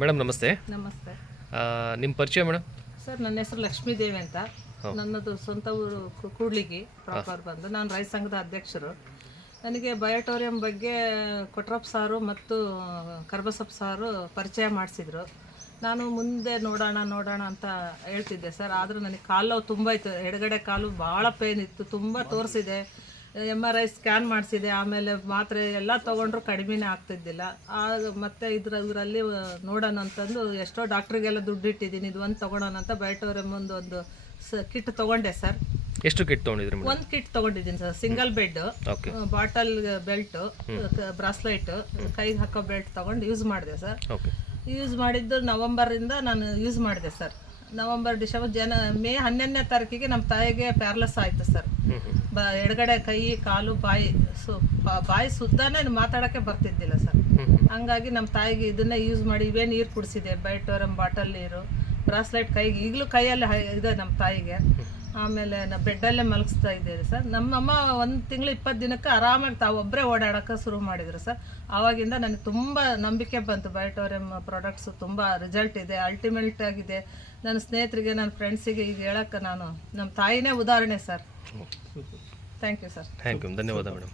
Madam ನಮಸ್ತೆ. ನಮಸ್ತೆ ನಿಮ್ಮ ಪರಿಚಯ ಮೇಡಮ್? ಸರ್, ನನ್ನ ಹೆಸರು ಲಕ್ಷ್ಮೀದೇವಿ ಅಂತ. ನನ್ನದು ಸ್ವಂತ ಊರು ಕೂಡ್ಲಿಗಿ ಪ್ರಾಪರ್ ಬಂದು ನಾನು ರೈತ ಸಂಘದ ಅಧ್ಯಕ್ಷರು. ನನಗೆ ಬಯೋಟೋರಿಯಂ ಬಗ್ಗೆ ಕೊಟ್ರಪ್ಪ ಸಾರು ಮತ್ತು ಕರ್ಬಸಪ್ಪ ಸಾರು ಪರಿಚಯ ಮಾಡಿಸಿದ್ರು. ನಾನು ಮುಂದೆ ನೋಡೋಣ ಅಂತ ಹೇಳ್ತಿದ್ದೆ ಸರ್. ಆದರೂ ನನಗೆ ಕಾಲು ನೋವು ತುಂಬ ಇತ್ತು. ಎಡಗಡೆ ಕಾಲು ಭಾಳ ಪೇನ್ ಇತ್ತು, ತುಂಬ ತೋರಿಸಿದೆ. MRI ಸ್ಕ್ಯಾನ್ ಮಾಡಿಸಿದೆ, ಆಮೇಲೆ ಮಾತ್ರೆ ಎಲ್ಲ ತೊಗೊಂಡ್ರು ಕಡಿಮೆನೇ ಆಗ್ತಿದ್ದಿಲ್ಲ. ಆಗ ಮತ್ತೆ ಇದರಲ್ಲಿ ನೋಡೋಣ ಅಂತಂದು ಎಷ್ಟೋ ಡಾಕ್ಟ್ರಿಗೆಲ್ಲ ದುಡ್ಡು ಇಟ್ಟಿದ್ದೀನಿ, ಇದು ಒಂದು ತೊಗೊಳೋಣ ಅಂತ ಬಯೋಟೋರಿಯಂ ಒಂದು ಕಿಟ್ ತೊಗೊಂಡೆ ಸರ್. ಎಷ್ಟು ಕಿಟ್ ತೊಗೊಂಡಿದ್ರಿ? ಒಂದು ಕಿಟ್ ತೊಗೊಂಡಿದ್ದೀನಿ sir. Single bed, bottle belt, bracelet, ಕೈಗೆ ಹಾಕೋ ಬೆಲ್ಟ್ ತೊಗೊಂಡು ಯೂಸ್ ಮಾಡಿದೆ ಸರ್. ಯೂಸ್ ಮಾಡಿದ್ದು ನವಂಬರಿಂದ ನಾನು ಯೂಸ್ ಮಾಡಿದೆ ಸರ್. ನವಂಬರ್, ಡಿಸೆಂಬರ್, ಮೇ 11ನೇ ತಾರೀಕಿಗೆ ನಮ್ಮ ತಾಯಿಗೆ ಪ್ಯಾರಲಸ್ ಆಯಿತು ಸರ್. ಎಡಗಡೆ ಕೈ, ಕಾಲು, ಬಾಯಿ ಸುದ್ದಾನೆ ಮಾತಾಡೋಕ್ಕೆ ಬರ್ತಿದ್ದಿಲ್ಲ ಸರ್. ಹಂಗಾಗಿ ನಮ್ಮ ತಾಯಿಗೆ ಇದನ್ನೇ ಯೂಸ್ ಮಾಡಿ ಇವೇ ನೀರು ಕುಡಿಸಿದೆ, ಬಯೋಟೋರಿಯಂ ಬಾಟಲ್ ನೀರು, ಬ್ರಾಸ್ಲೈಟ್ ಕೈಗೆ, ಈಗಲೂ ಕೈಯಲ್ಲಿ ಇದೆ ನಮ್ಮ ತಾಯಿಗೆ. ಆಮೇಲೆ ನಾವು ಬೆಡ್ಡಲ್ಲೇ ಮಲಗಿಸ್ತಾ ಇದ್ದೇವೆ ಸರ್. ನಮ್ಮಮ್ಮ 1 ತಿಂಗಳು 20 ದಿನಕ್ಕೆ ಆರಾಮಾಗಿ ತಾವೊಬ್ಬರೇ ಓಡಾಡೋಕ್ಕೆ ಶುರು ಮಾಡಿದರು ಸರ್. ಆವಾಗಿಂದ ನನಗೆ ತುಂಬ ನಂಬಿಕೆ ಬಂತು. ಬಯೋಟೋರಿಯಂ ಪ್ರಾಡಕ್ಟ್ಸು ತುಂಬ ರಿಸಲ್ಟ್ ಇದೆ, ಅಲ್ಟಿಮೇಟ್ ಆಗಿದೆ. ನನ್ನ ಸ್ನೇಹಿತರಿಗೆ, ನನ್ನ ಫ್ರೆಂಡ್ಸಿಗೆ ಈಗ ಹೇಳೋಕ್ಕೆ ನಾನು ನಮ್ಮ ತಾಯಿನೇ ಉದಾಹರಣೆ sir. Thank you sir. Thank you, ಧನ್ಯವಾದ ಮೇಡಮ್.